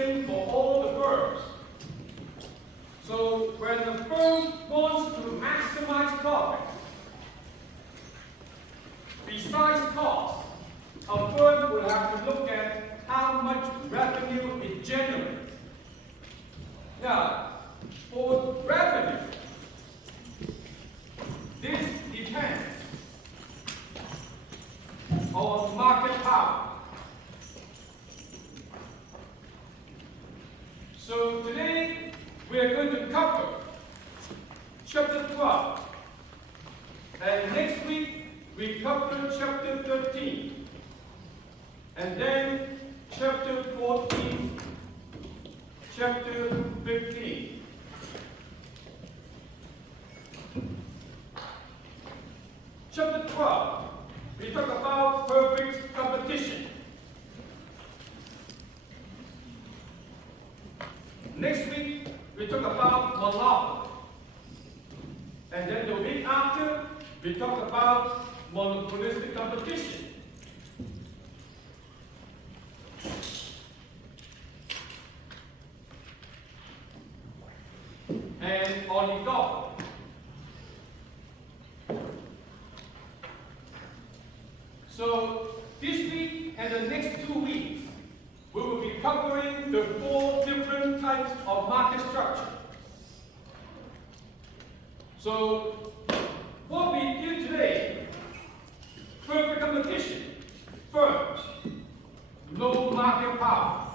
same for all the firms. So when the firm wants to maximize profit, besides cost, a firm will have to look at how much revenue it generates. Now, for revenue, this depends on market power. So today, we are going to cover chapter 12. And next week, we cover chapter 13. And then chapter 14, chapter 15. Chapter 12, we talk about perfect competition. Next week, we talk about monopoly. And then the week after, we talk about monopolistic competition. And oligopoly. So this week and the next 2 weeks, we will be covering the 4 different types of market structure. So what we do today, perfect competition, firms, low market power.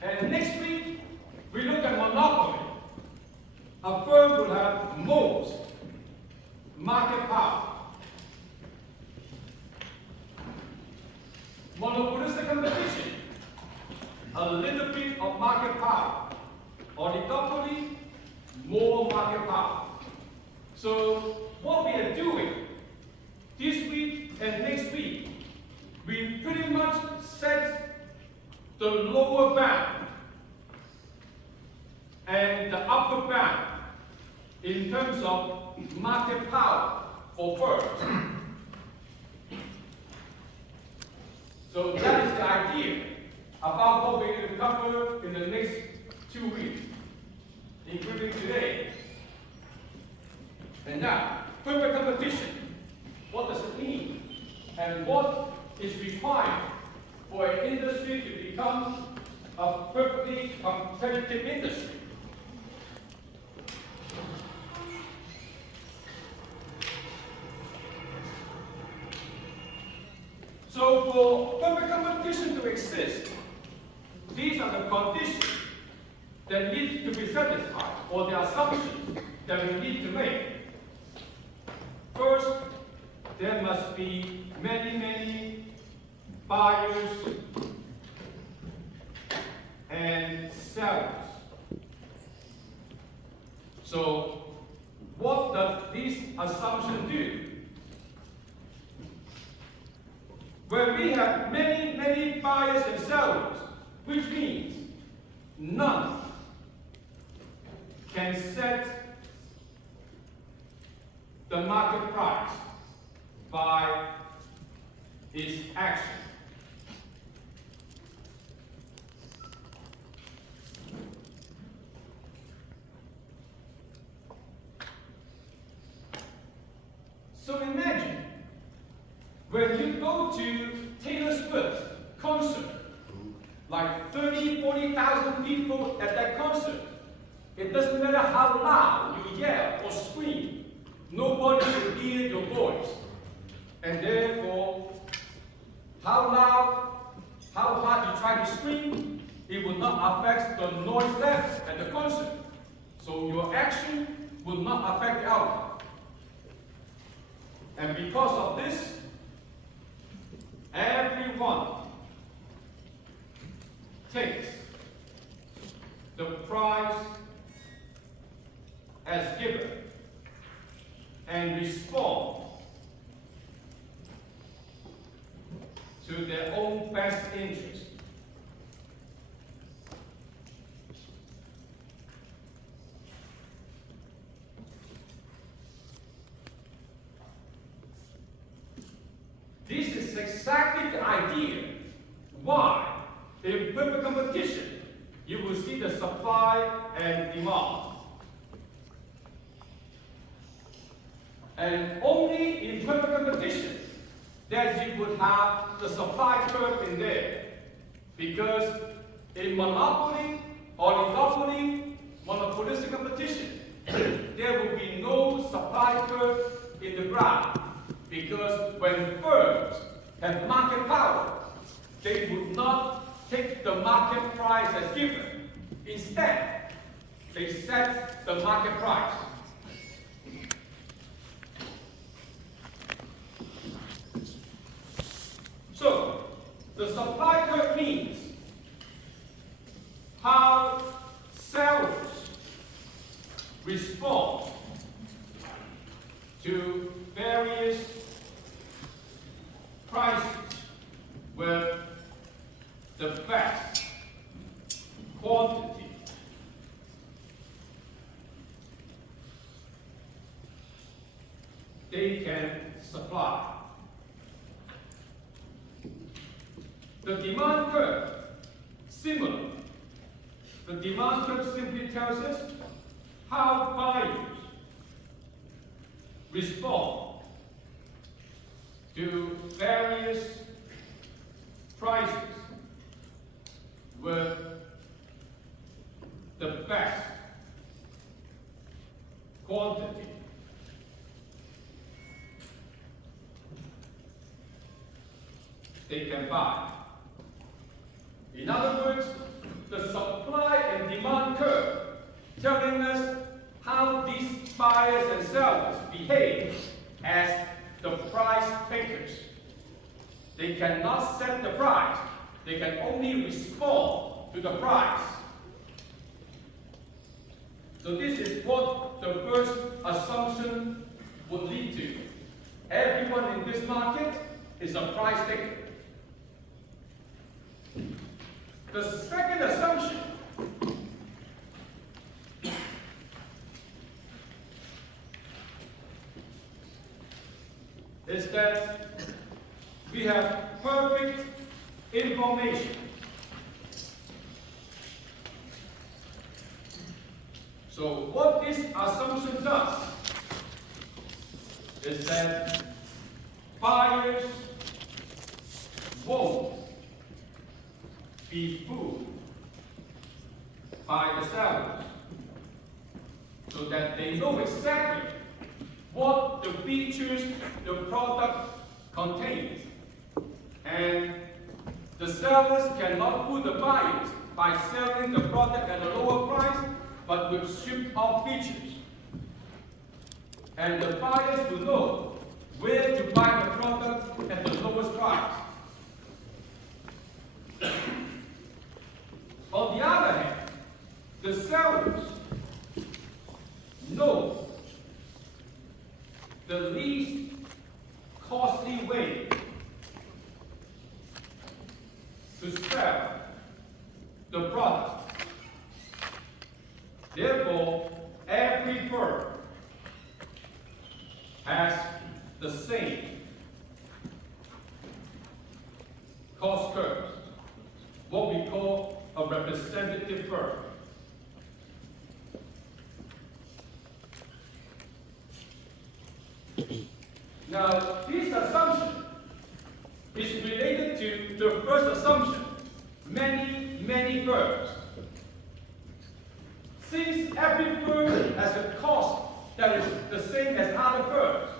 And next week, we look at monopoly. A firm will have most market power. Monopolistic competition, a little bit of market power. Oligopoly, more market power. So what we are doing this week and next week, we pretty much set the lower bound and the upper bound in terms of market power for firms. So that is the idea about what we're going to cover in the next 2 weeks, including today. And now, perfect competition. What does it mean? And what is required for an industry to become a perfectly competitive industry? So for perfect competition to exist, these are the conditions that need to be satisfied, or the assumptions that we need to make. First, there must be many buyers and sellers. So what does this assumption do? Where we have many buyers and sellers, which means none can set the market price by its action. So imagine when you go to Taylor Swift concert, like 40,000 people at that concert, it doesn't matter how loud you yell or scream, nobody will hear your voice. And therefore, how loud, how hard you try to scream, it will not affect the noise level at the concert. So your action will not affect the outcome. And because of this, everyone takes the price as given and responds to their own best interest. This is exactly the idea why In perfect competition, you will see the supply and demand. And only in perfect competition that you would have the supply curve in there. Because in monopoly, oligopoly, monopolistic competition, there will be no supply curve in the graph. Because when firms have market power, they would not take the market price as given. Instead, they set the market price. So, the supply curve means how sellers respond to various prices with the best quantity they can supply. The demand curve, similar. The demand curve simply tells us how buyers respond to various prices with the best quantity they can buy. In other words, the supply and demand curve telling us how these buyers and sellers behave as the price takers. They cannot set the price. They can only respond to the price. So this is what the first assumption would lead to. Everyone in this market is a price taker. The second assumption is that we have perfect information. So what this assumption does is that buyers won't be fooled by the sellers, so that they know exactly what the features the product contains. And the sellers cannot fool the buyers by selling the product at a lower price, but with stripped off features. And the buyers will know where to buy the product at the lowest price. On the other hand, the sellers know the least costly way to sell the product. Therefore, every firm has the same cost curve, what we call a representative firm. Now, this assumption is related to the first assumption, many firms. Since every firm has a cost that is the same as other firms,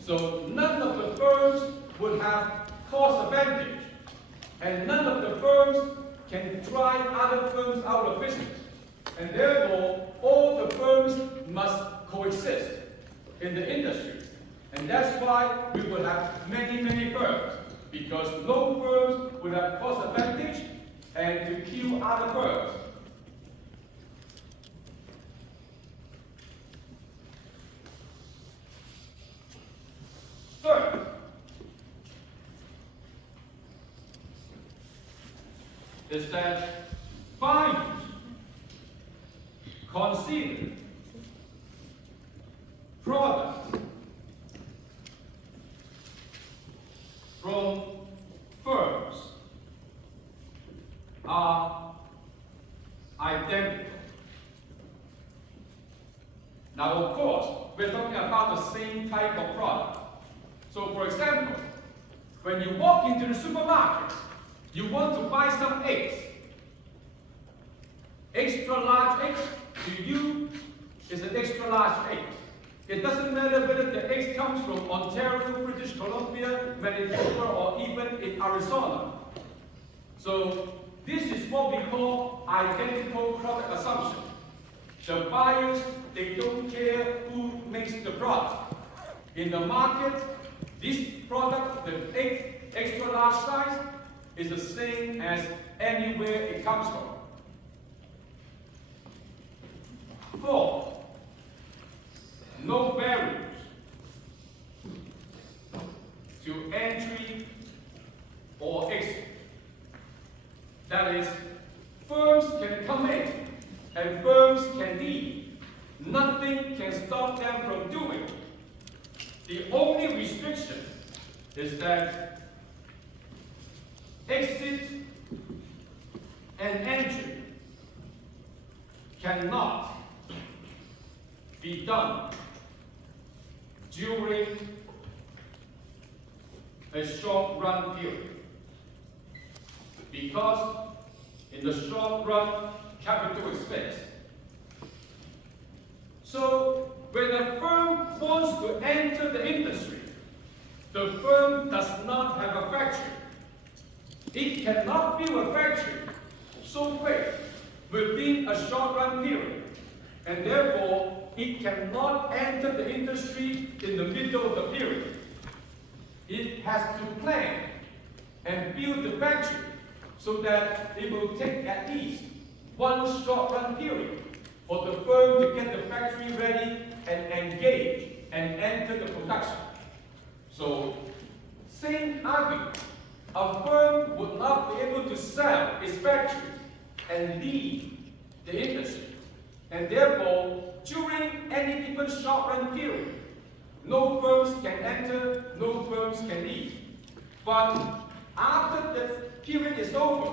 so none of the firms would have cost advantage, and none of the firms can drive other firms out of business. And therefore, all the firms must coexist in the industry. And that's why we will have many firms, because no firms will have cost advantage and to kill other firms. Third, is that buyers consider products from firms are identical. Now, of course, we're talking about the same type of product. So, for example, when you walk into the supermarket, you want to buy some eggs. Extra large eggs, to you, is an extra large egg. It doesn't matter whether the egg comes from Ontario, British Columbia, Manitoba, or even in Arizona. So this is what we call identical product assumption. The buyers, they don't care who makes the product. In the market, this product, the egg, extra large size, is the same as anywhere it comes from. 4. No barriers to entry or exit. That is, firms can come in and firms can leave. Nothing can stop them from doing it. The only restriction is that exit and entry cannot be done during a short run period. Because in the short run, capital is fixed. So when a firm wants to enter the industry, the firm does not have a factory. It cannot build a factory so quick within a short run period, and therefore it cannot enter the industry in the middle of the period. It has to plan and build the factory so that it will take at least one short run period for the firm to get the factory ready and engage and enter the production. So, same argument. A firm would not be able to sell its factory and leave the industry. And therefore, during any given short run period, no firms can enter, no firms can leave. But after the period is over,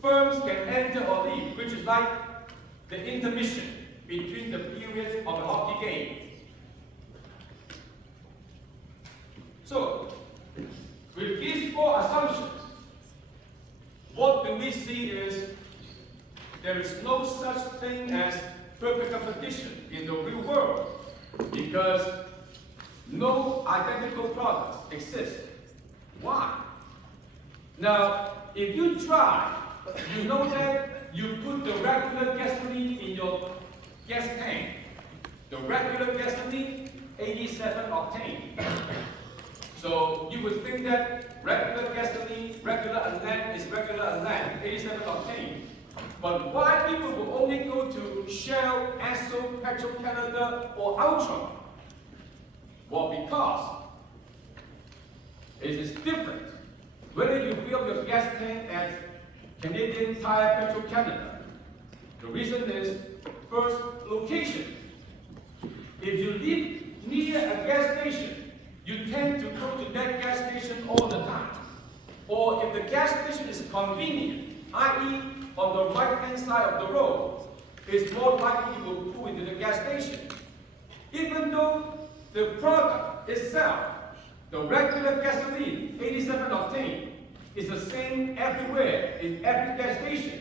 firms can enter or leave, which is like the intermission between the periods of a hockey game. So, with these 4 assumptions, what do we see is there is no such thing as perfect competition in the real world because no identical products exist. Why? Now, if you try, you know that you put the regular gasoline in your gas tank. The regular gasoline, 87 octane. So you would think that regular gasoline, regular unleaded is regular unleaded, 87 octane. But why people will only go to Shell, Esso, Petro-Canada, or Ultra? Well, because it is different. Whether you fill your gas tank at Canadian Tire Petro-Canada, the reason is, first, location. If you live near a gas station, you tend to go to that gas station all the time. Or if the gas station is convenient, i.e. on the right-hand side of the road, it's more likely you will pull into the gas station. Even though the product itself, the regular gasoline, 87 octane, is the same everywhere, in every gas station.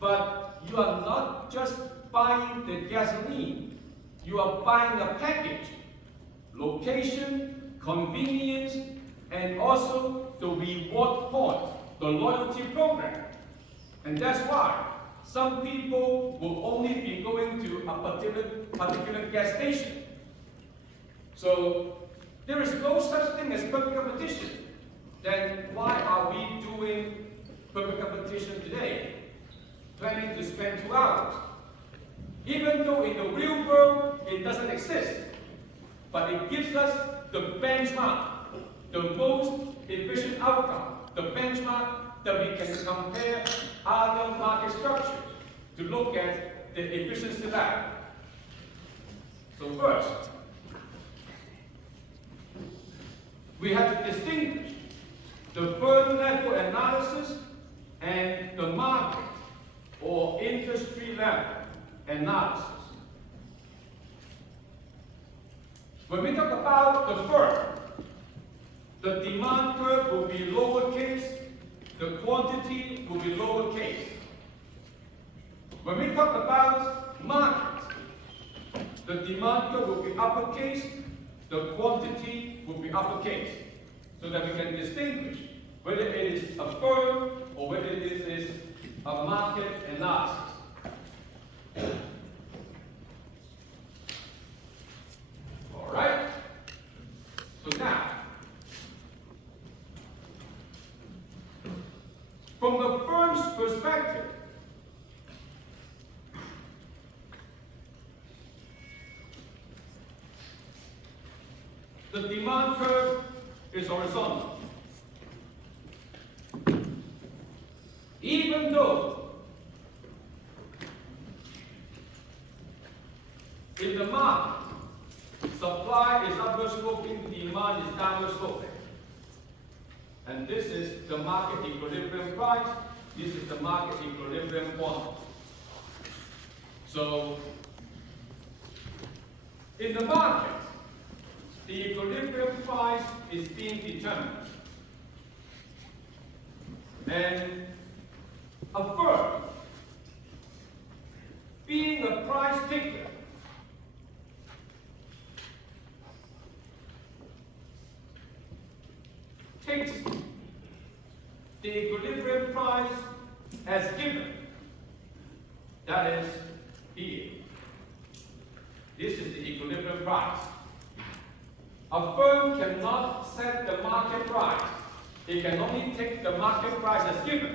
But you are not just buying the gasoline, you are buying a package. Location, convenience, and also the reward point, the loyalty program. And that's why some people will only be going to a particular gas station. So there is no such thing as perfect competition. Then why are we doing perfect competition today? Planning to spend 2 hours. Even though in the real world it doesn't exist, but it gives us the benchmark, the most efficient outcome, the benchmark that we can compare other market structures to look at the efficiency level. So first, we have to distinguish the burden level analysis and the analysis. When we talk about the firm, the demand curve will be lowercase, the quantity will be lowercase. When we talk about market, the demand curve will be uppercase, the quantity will be uppercase, so that we can distinguish whether it is a firm or whether it is a market analysis. All right? So now, from the firm's perspective, the demand curve is horizontal. Even though in the market, supply is upward sloping, demand is downward sloping. And this is the market equilibrium price, this is the market equilibrium quantity. So, in the market, the equilibrium price is being determined. And a firm, being a price taker, takes the equilibrium price as given. That is here. This is the equilibrium price. A firm cannot set the market price. It can only take the market price as given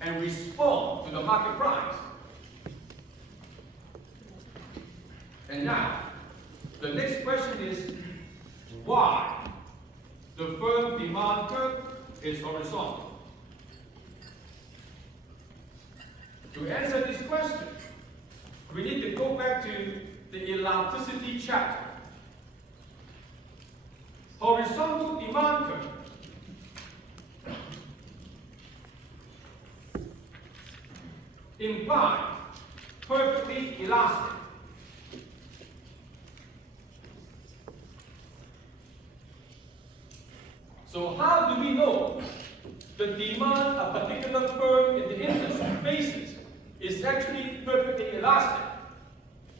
and respond to the market price. And now, the next question is why the firm demand curve is horizontal. To answer this question, we need to go back to the elasticity chapter. Horizontal demand curve implies perfectly elastic. So how do we know the demand a particular firm in the industry faces is actually perfectly elastic?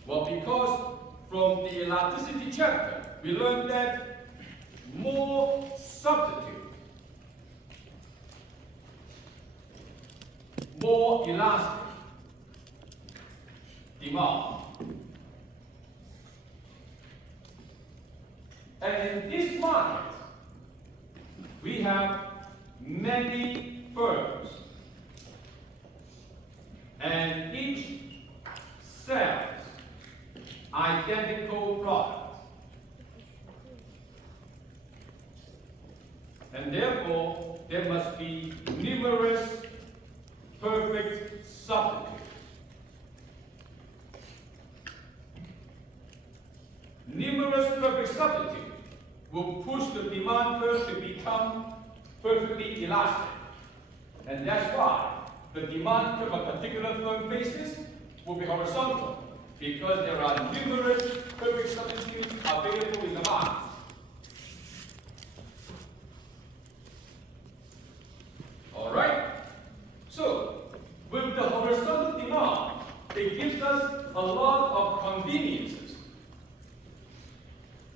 Well, because from the elasticity chapter, we learned that more substitute, more elastic demand. And in this market, we have many firms, and each sells identical products. And therefore, there must be numerous perfect substitutes. Numerous perfect substitutes will push the demand curve to become perfectly elastic. And that's why the demand curve a particular firm faces will be horizontal, because there are numerous perfect substitutes available in the market. All right? So, with the horizontal demand, it gives us a lot of conveniences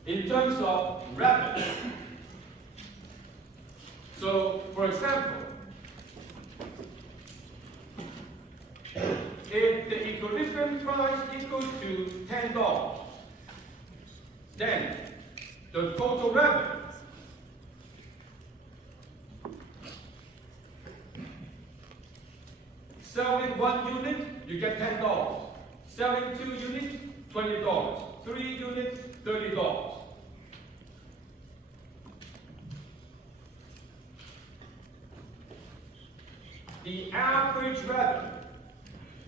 in terms of revenue. So, for example, if the equilibrium price equals to $10, then the total revenue selling 1 unit, you get $10. Selling 2 units, $20. 3 units, $30. The average revenue,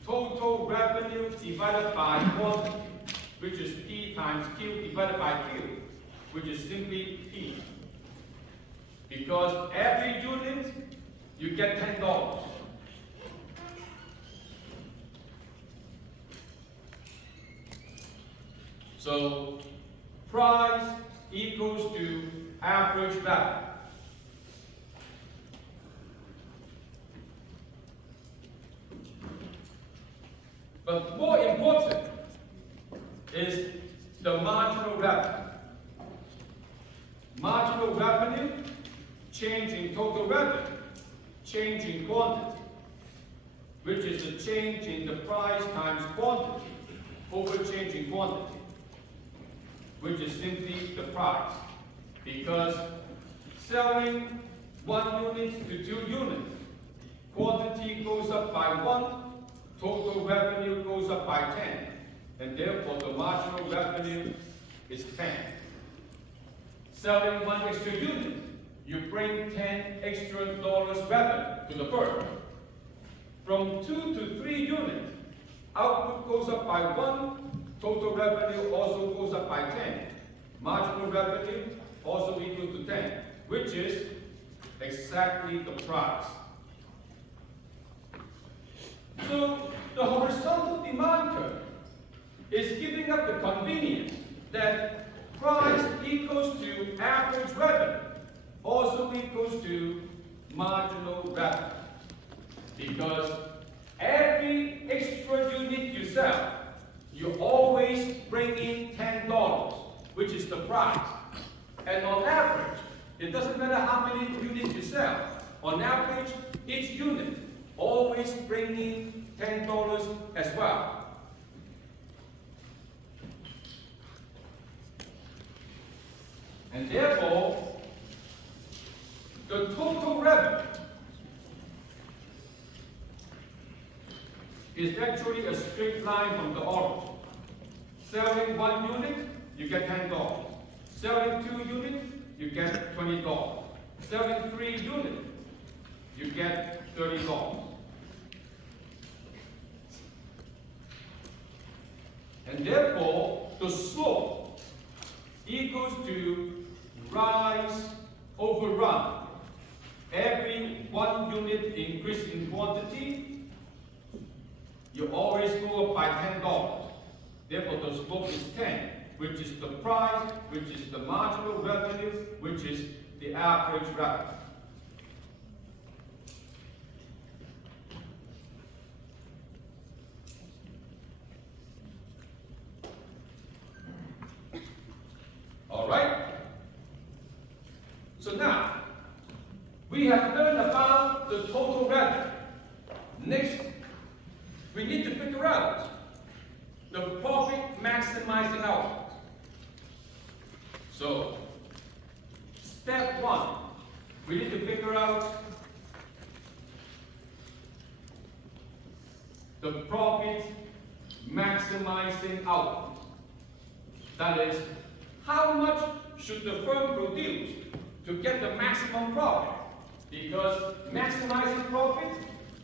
total revenue divided by quantity, which is P times Q divided by Q, which is simply P. Because every unit, you get $10. So price equals to average revenue. But more important is the marginal revenue. Marginal revenue, change in total revenue, change in quantity, which is the change in the price times quantity over change in quantity, which is simply the price. Because selling 1 unit to 2 units, quantity goes up by 1, total revenue goes up by 10, and therefore the marginal revenue is 10. Selling 1 extra unit, you bring $10 extra revenue to the firm. From 2 to 3 units, output goes up by 1, total revenue also goes up by 10. Marginal revenue also equals to 10, which is exactly the price. So the horizontal demand curve is giving up the convenience that price equals to average revenue also equals to marginal revenue. Because every extra unit you sell, you always bring in $10, which is the price. And on average, it doesn't matter how many units you sell, on average, each unit always bring in $10 as well. And therefore, the total revenue is actually a straight line from the origin. Selling 1 unit, you get $10. Selling 2 units, you get $20. Selling 3 units, you get $30. And therefore, the slope equals to rise over run. Every 1 unit increase in quantity, you always go up by $10. Therefore, the slope is 10, which is the price, which is the marginal revenue, which is the average revenue. All right? So now, we have learned about the total revenue. Next, we need to figure out the profit maximizing output. So, step 1, we need to figure out the profit maximizing output. That is, how much should the firm produce to get the maximum profit? Because maximizing profit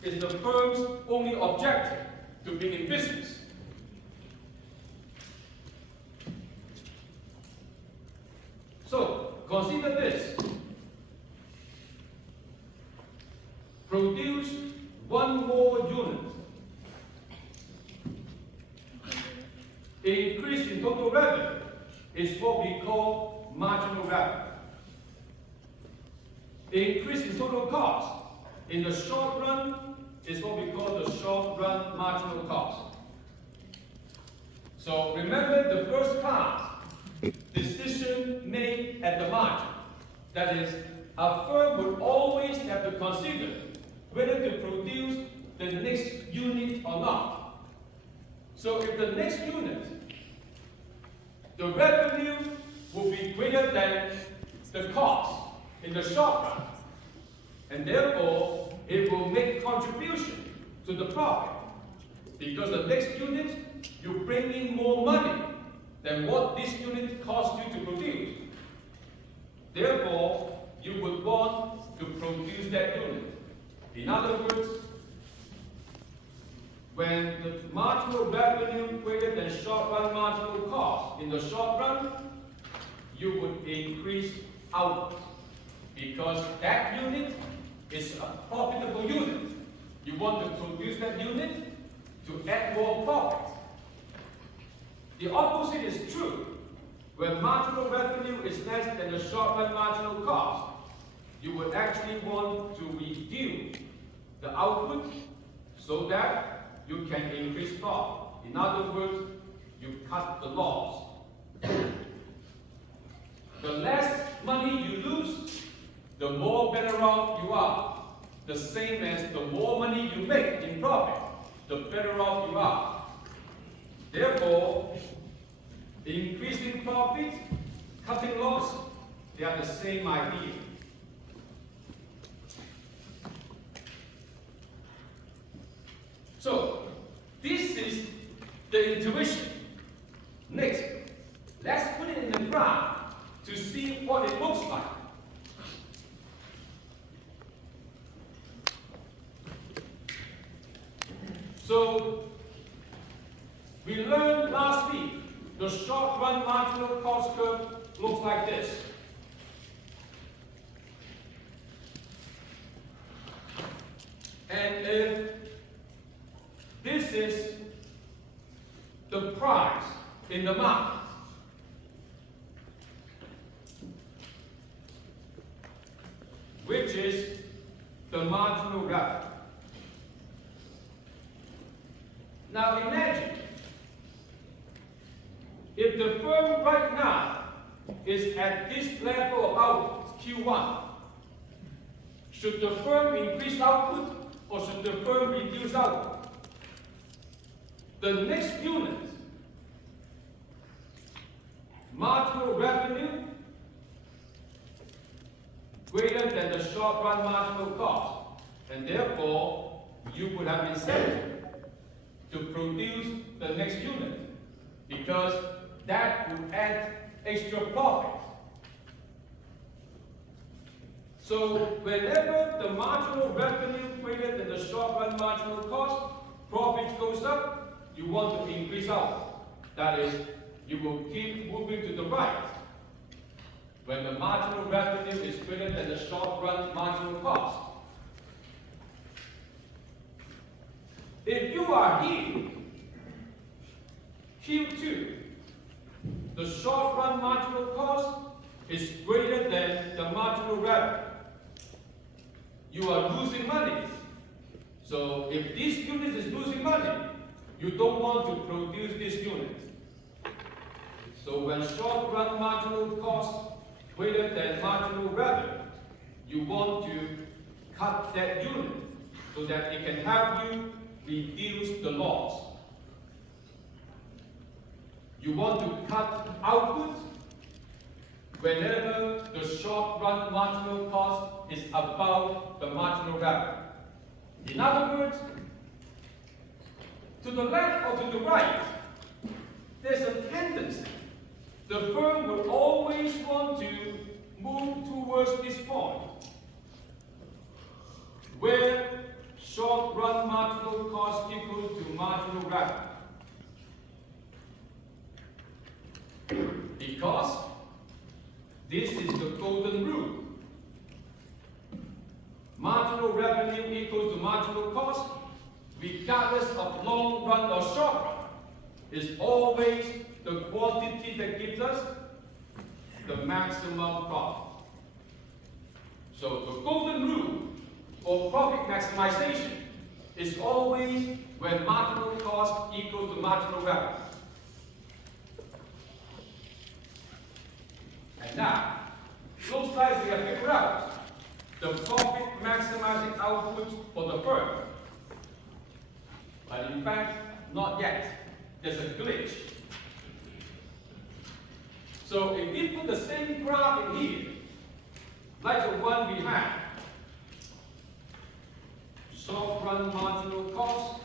is the firm's only objective to being in business. So, consider this. Produce 1 more unit. Increase in total revenue is what we call marginal revenue. Increase in total cost in the short run is what we call the short run marginal cost. So remember the first part, decision made at the margin. That is, a firm would always have to consider whether to produce the next unit or not. So if the next unit, the revenue will be greater than the cost in the short run, and therefore it will make contribution to the profit, because the next unit you bring in more money than what this unit cost you to produce. Therefore, you would want to produce that unit. In other words, when the marginal revenue greater than short run marginal cost, in the short run, you would increase output, because that unit is a profitable unit. You want to produce that unit to add more profit. The opposite is true. When marginal revenue is less than the short-run marginal cost, you would actually want to reduce the output so that you can increase profit. In other words, you cut the loss. The less money you lose, the more better off you are. The same as the more money you make in profit, the better off you are. Therefore, increasing profit, cutting loss, they are the same idea. So, this is the intuition. Next, let's put it in the graph to see what it looks like. So, we learned last week the short-run marginal cost curve looks like this. And if this is the price in the market, which is the marginal revenue. Now imagine, if the firm right now is at this level of output, Q1, should the firm increase output or should the firm reduce output? The next unit, marginal revenue greater than the short-run marginal cost, and therefore you would have incentive to produce the next unit, because that would add extra profit. So whenever the marginal revenue greater than the short-run marginal cost, profit goes up, you want to increase output. That is, you will keep moving to the right. When the marginal revenue is greater than the short-run marginal cost. If you are here, Q2, the short-run marginal cost is greater than the marginal revenue. You are losing money. So if this unit is losing money, you don't want to produce this unit. So when short-run marginal cost greater than marginal revenue, you want to cut that unit so that it can help you reduce the loss. You want to cut output whenever the short-run marginal cost is above the marginal revenue. In other words, to the left or to the right, there's a tendency. The firm will always want to move towards this point, where short-run marginal cost equal to marginal revenue. Because this is the golden rule. Marginal revenue equals to marginal cost, regardless of long run or short run, is always the quantity that gives us the maximum profit. So the golden rule for profit maximization is always when marginal cost equals to marginal revenue. And now, looks like we have figured out the profit maximizing output for the firm. But in fact, not yet. There's a glitch. So if we put the same graph in here, like the one we had, short-run marginal cost,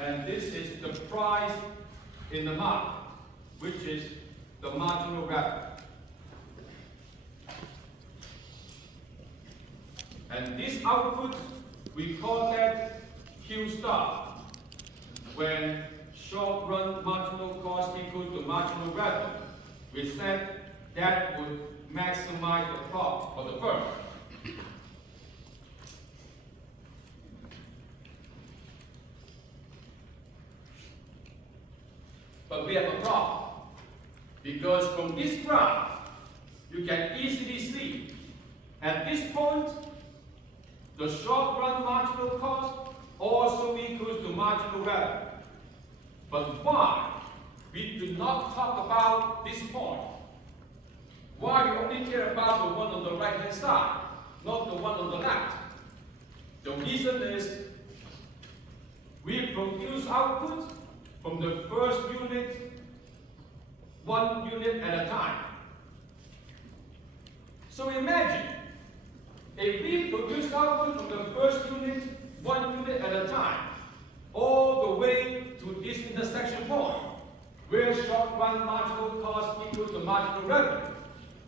and this is the price in the market, which is the marginal revenue. And this output, we call that Q star, when short-run marginal cost equals to marginal revenue. We said that would maximize the profit for the firm. But we have a problem. Because from this graph, you can easily see at this point, the short-run marginal cost also equals to marginal revenue. But why we do not talk about this point? Why we only care about the one on the right-hand side, not the one on the left? The reason is we produce output from the first unit, 1 unit at a time. So imagine, if we produce output from the first unit, 1 unit at a time, all the way to this intersection point, where short-run marginal cost equals to marginal revenue,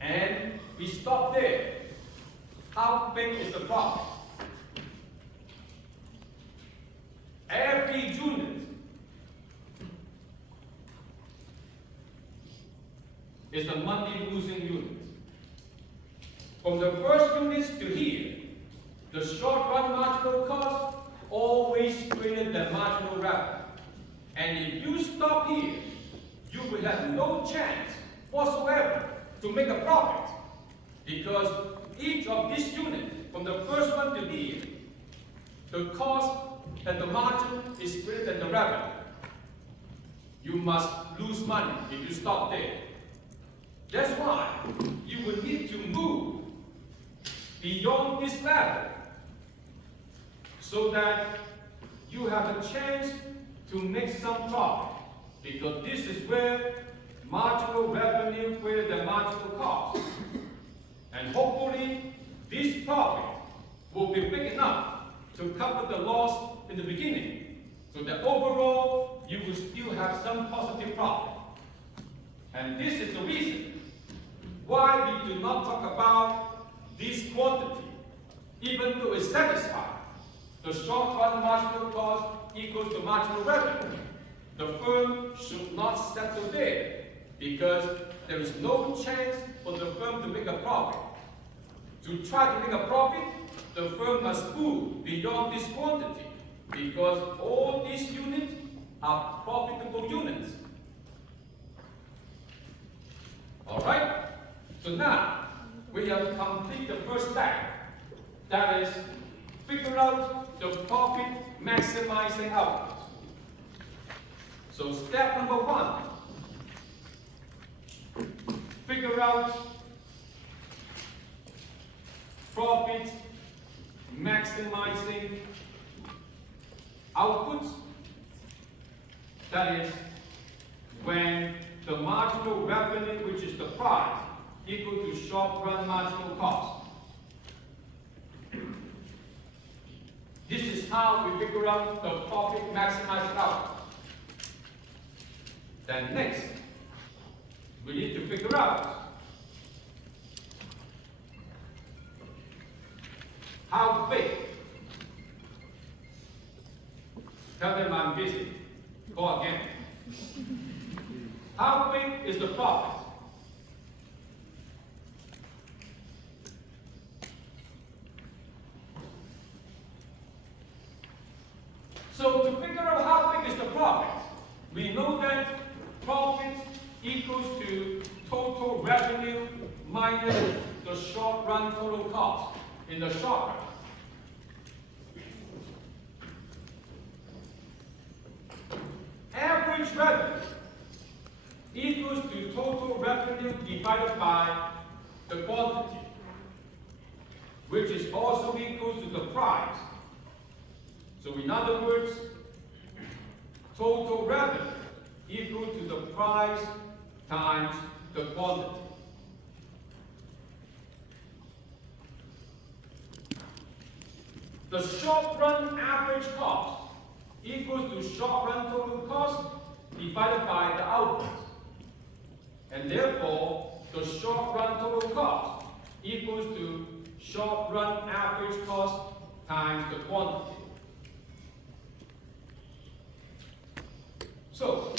and we stop there, how big is the profit? Every unit is a money-losing unit. From the first units to here, the short-run marginal cost always greater than marginal revenue. And if you stop here, you will have no chance whatsoever to make a profit, because each of these units, from the first one to here, the cost and the margin is greater than the revenue. You must lose money if you stop there. That's why you will need to move beyond this level so that you have a chance to make some profit, because this is where marginal revenue greater than marginal cost. And hopefully this profit will be big enough to cover the loss in the beginning, so that overall you will still have some positive profit. And this is the reason why we do not talk about this quantity, even though it satisfies the short-run marginal cost equals to marginal revenue. The firm should not settle there, because there is no chance for the firm to make a profit. To try to make a profit, the firm must move beyond this quantity, because all these units are profitable units. All right? So now, we have completed the first step. That is, figure out the profit maximizing output. So step number 1, figure out profit maximizing output. That is, when the marginal revenue, which is the price, equal to short-run marginal cost. This is how we figure out the profit maximizing output. Then next, we need to figure out how big. Tell them I'm busy. Go again. How big is the profit? So to figure out how big is the profit, we know that profit equals to total revenue minus the short-run total cost in the short run. Average revenue equals to total revenue divided by the quantity, which is also equal to the price. So in other words, total revenue equal to the price times the quantity. The short-run average cost equals to short-run total cost divided by the output. And therefore, the short-run total cost equals to short-run average cost times the quantity. So,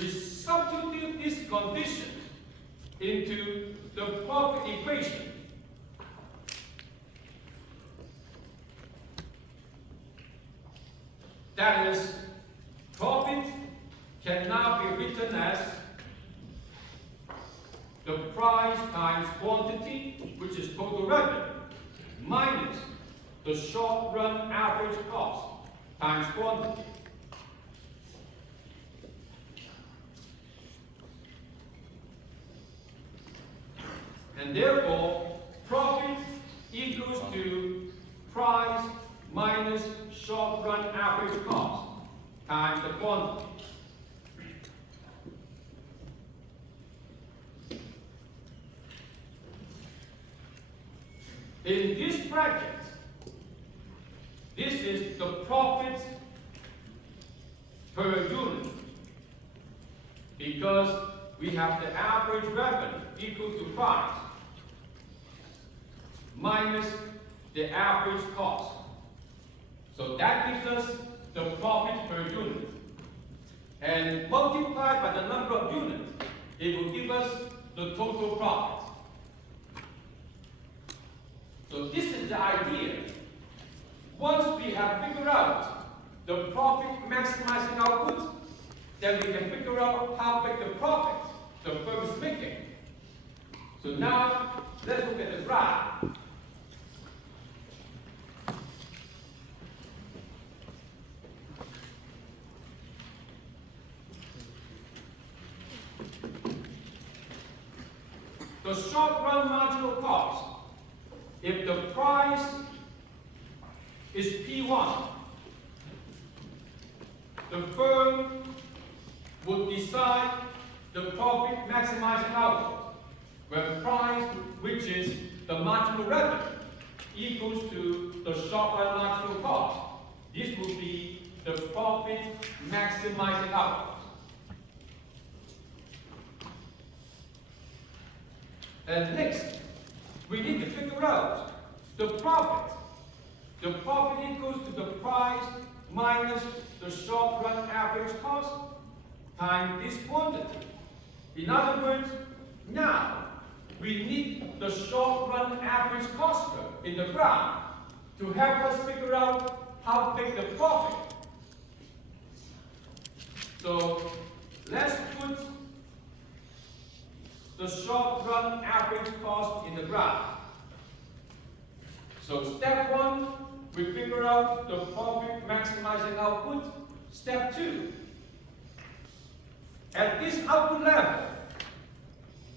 we substitute these conditions into the profit equation. That is, profit can now be written as the price times quantity, which is total revenue, minus the short-run average cost times quantity. And therefore, profit equals to price minus short-run average cost times the quantity. In this bracket, this is the profit per unit, because we have the average revenue equal to price minus the average cost. So that gives us the profit per unit. And multiplied by the number of units, it will give us the total profit. So this is the idea. Once we have figured out the profit maximizing output, then we can figure out how big the profit the firm is making. So now, let's look at the graph. The short-run marginal cost, if the price is P1, the firm would decide the profit maximizing output, where price, which is the marginal revenue, equals to the short-run marginal cost. This will be the profit maximizing output. And next, we need to figure out the profit. The profit equals to the price minus the short-run average cost times this quantity. In other words, now we need the short-run average cost curve in the graph to help us figure out how big the profit. So let's put the short-run average cost in the graph. So step 1, we figure out the profit maximizing output. Step 2, at this output level,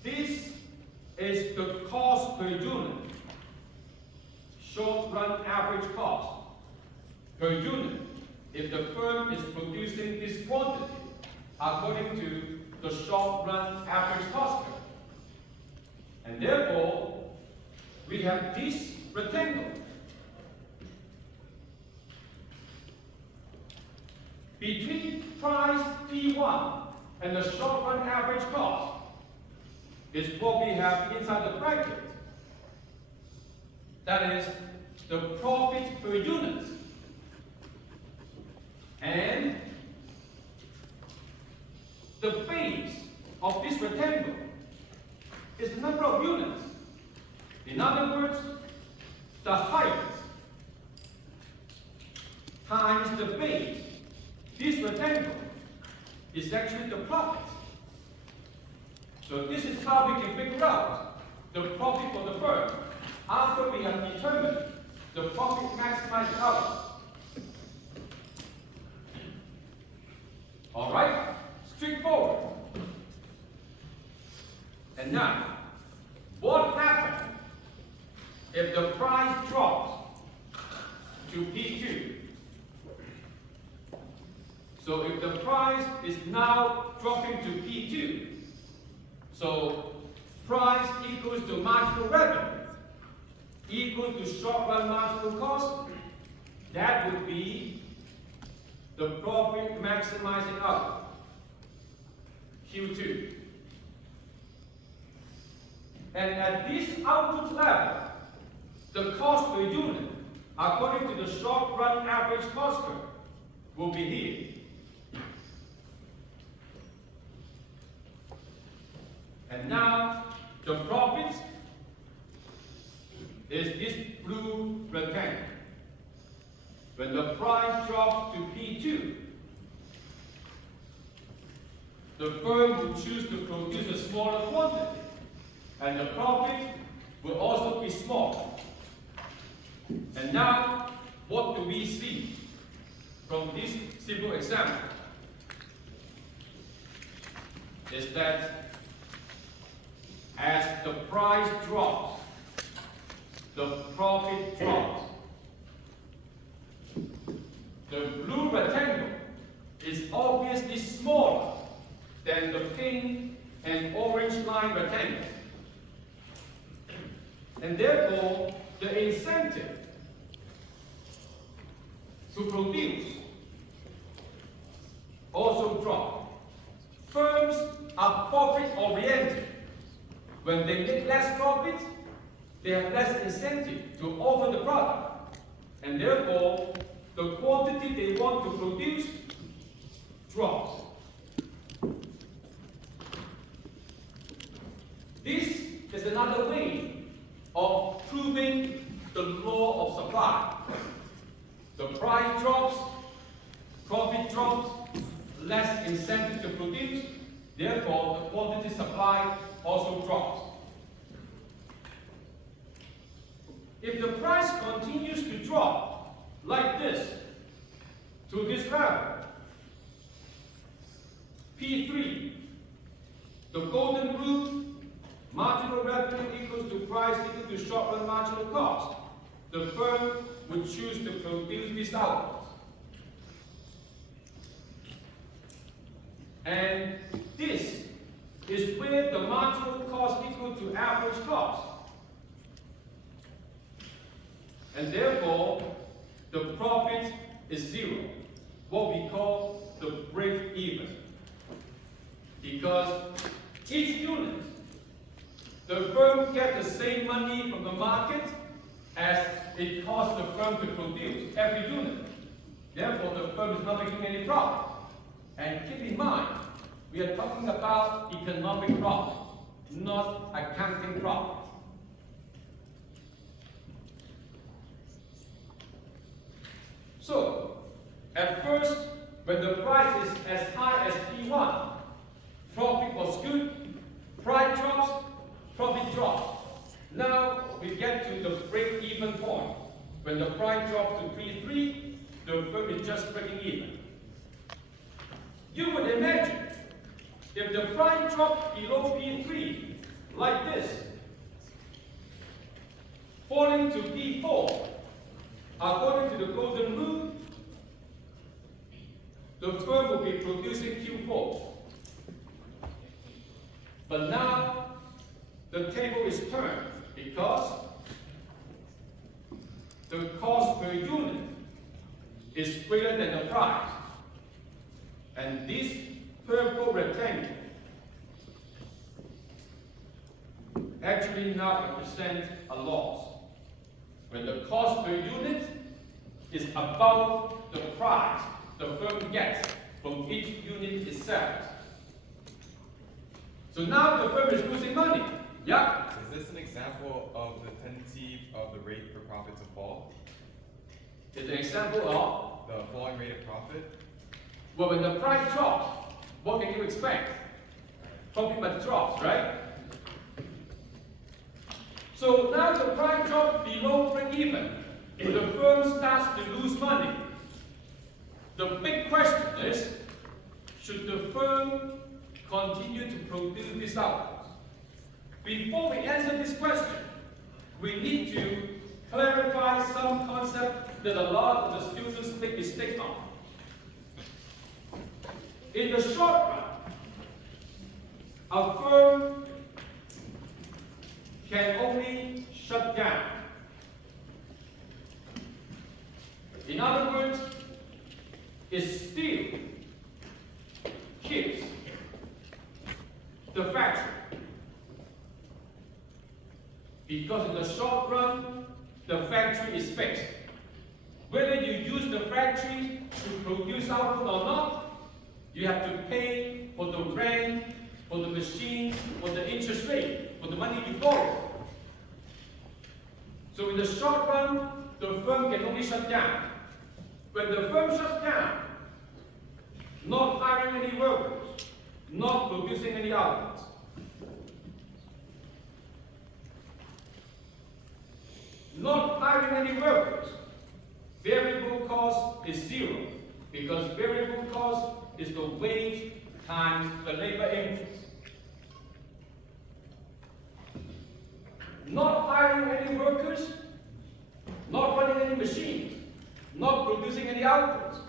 this is the cost per unit, short-run average cost per unit, if the firm is producing this quantity according to the short-run average cost curve. And therefore, we have this rectangle. Between price P1 and the short-run average cost is what we have inside the bracket. That is the profit per unit. And the base of this rectangle is the number of units. In other words, the height times the base. This rectangle is actually the profit. So this is how we can figure out the profit for the firm after we have determined the profit maximizing output. All right, straightforward. And now, what happens if the price drops to P2? So if the price is now dropping to P2, so price equals to marginal revenue equal to short-run marginal cost, that would be the profit maximizing output, Q2. And at this output level, the cost per unit, according to the short-run average cost curve, will be here. And now, the profit is this blue rectangle. When the price drops to P2, the firm will choose to produce a smaller quantity, and the profit will also be small. And now, what do we see from this simple example? Is that as the price drops, the profit drops. The blue rectangle is obviously smaller than the pink and orange line rectangle. And therefore, the incentive to produce also drops. Firms are profit-oriented. When they make less profit, they have less incentive to offer the product. And therefore, the quantity they want to produce drops. This is another way of proving the law of supply. The price drops, profit drops, less incentive to produce, therefore the quantity supply also drops. If the price continues to drop like this to this level, P3, the golden rule, marginal revenue equals to price equal to short-run marginal cost. The firm would choose to produce this output. And this is where the marginal cost equal to average cost. And therefore, the profit is zero, what we call the break-even. Because each unit, the firm gets the same money from the market as it costs the firm to produce every unit. Therefore, the firm is not making any profit. And keep in mind, we are talking about economic profit, not accounting profit. So, at first, when the price is as high as P1, profit was good, price drops, profit drops. Now we get to the break-even point. When the price drops to P3, the firm is just breaking even. You would imagine if the price drops below P3, like this, falling to P4, according to the golden rule, the firm will be producing Q4. But now, the table is turned because the cost per unit is greater than the price. And this purple rectangle actually now represents a loss. When the cost per unit is above the price the firm gets from each unit it sells. So now the firm is losing money. Yeah? Is this an example of the tendency of the rate for profit to fall? It's an example of the falling rate of profit? Well, when the price drops, what can you expect? Profit but drops, right? So now the price drops below break-even. The firm starts to lose money. The big question is, should the firm continue to produce this output? Before we answer this question, we need to clarify some concept that a lot of the students make mistake on. In the short run, a firm can only shut down. In other words, it still keeps the factory. Because in the short run, the factory is fixed. Whether you use the factory to produce output or not, you have to pay for the rent, for the machine, for the interest rate, for the money you borrow. So in the short run, the firm can only shut down. When the firm shuts down, not hiring any workers, not producing any output. Not hiring any workers. Variable cost is zero, because variable cost is the wage times the labor input. Not hiring any workers, not running any machines, not producing any output,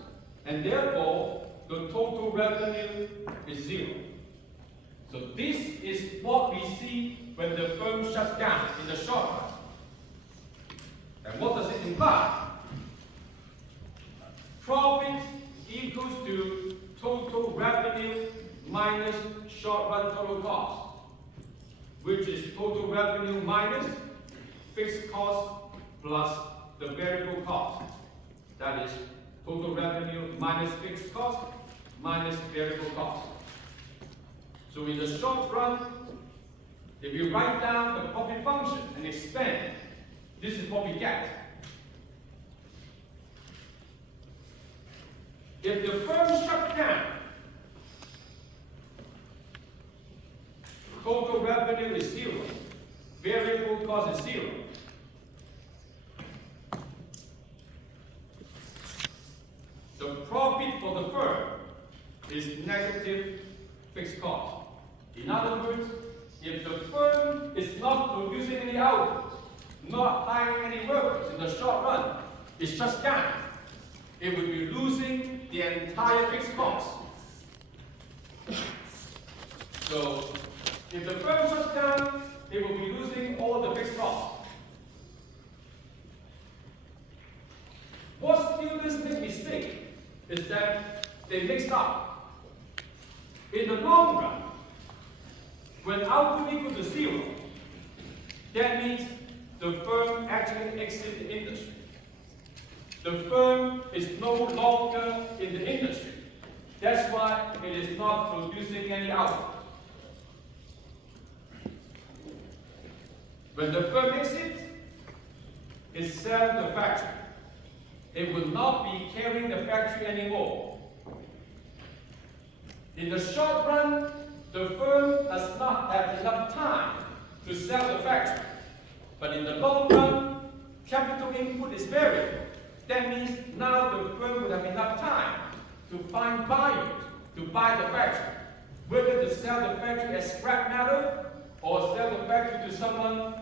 and therefore the total revenue is zero. So this is what we see when the firm shuts down in the short run. And what does it imply? Profit equals to total revenue minus short-run total cost, which is total revenue minus fixed cost plus the variable cost. That is total revenue minus fixed cost minus variable cost. So in the short run, if you write down the profit function and expand, this is what we get. If the firm shut down, total revenue is zero, variable cost is zero. The profit for the firm is negative fixed cost. In other words, if the firm is not producing any output, not hiring any workers in the short run, it shuts down, it will be losing the entire fixed cost. So, if the firm shuts down, it will be losing all the fixed costs. What students make mistake is that they mix up. In the long run, when output equal to zero, that means the firm actually exits the industry. The firm is no longer in the industry. That's why it is not producing any output. When the firm exits, it sells the factory. It will not be carrying the factory anymore. In the short run, the firm does not have enough time to sell the factory. But in the long run, capital input is variable. That means now the firm will have enough time to find buyers to buy the factory. Whether to sell the factory as scrap metal or sell the factory to someone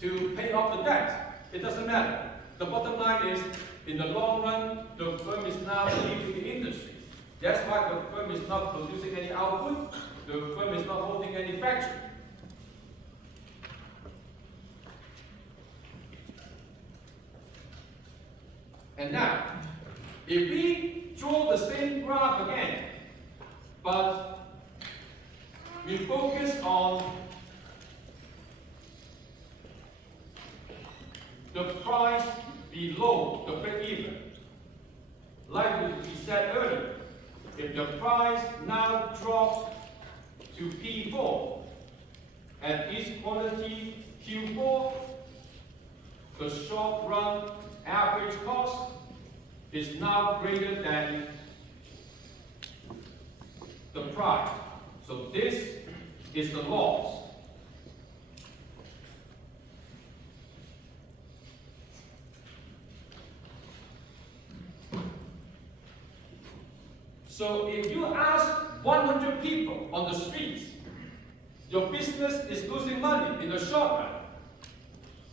to pay off the debt, it doesn't matter. The bottom line is, in the long run, the firm is now leaving the industry. That's why the firm is not producing any output, the firm is not holding any factory. And now, if we draw the same graph again, but we focus on the price below the break-even, like we said earlier, if the price now drops to P4 at each quantity Q4, the short-run average cost is now greater than the price. So this is the loss. So if you ask 100 people on the streets, your business is losing money in the short run,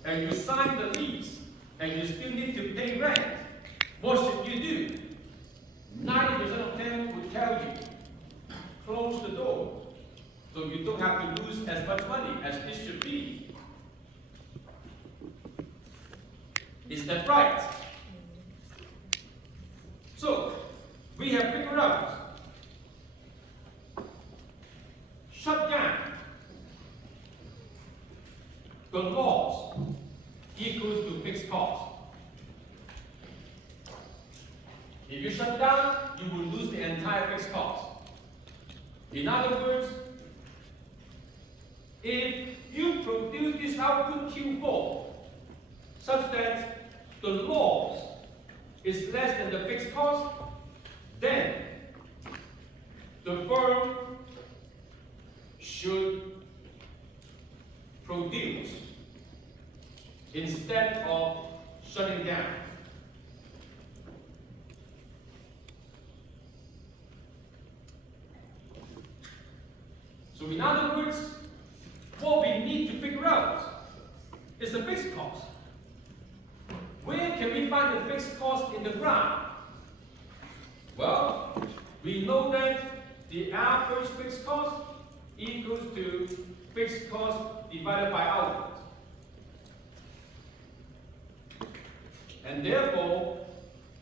and you sign the lease, and you still need to pay rent, what should you do? 90% of them would tell you, close the door, so you don't have to lose as much money as this should be. Is that right? So, we have figured out, shut down, the loss equals to fixed cost. If you shut down, you will lose the entire fixed cost. In other words, if you produce this output Q4 such that the loss is less than the fixed cost, then the firm should produce instead of shutting down. So in other words, what we need to figure out is the fixed cost. Where can we find the fixed cost in the graph? Well, we know that the average fixed cost equals to fixed cost divided by output. And therefore,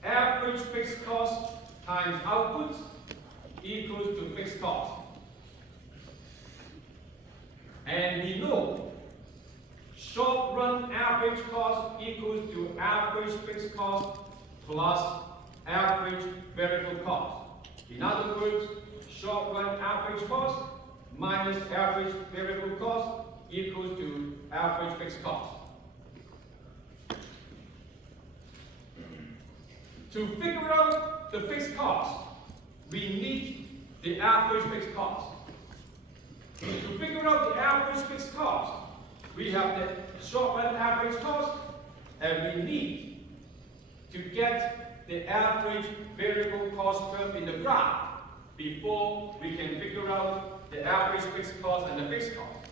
average fixed cost times output equals to fixed cost. And we know short run average cost equals to average fixed cost plus average variable cost. In other words, short run average cost minus average variable cost equals to average fixed cost. To figure out the fixed cost, we need the average fixed cost. To figure out the average fixed cost, we have the short run average cost, and we need to get the average variable cost curve in the graph before we can figure out the average fixed cost and the fixed cost.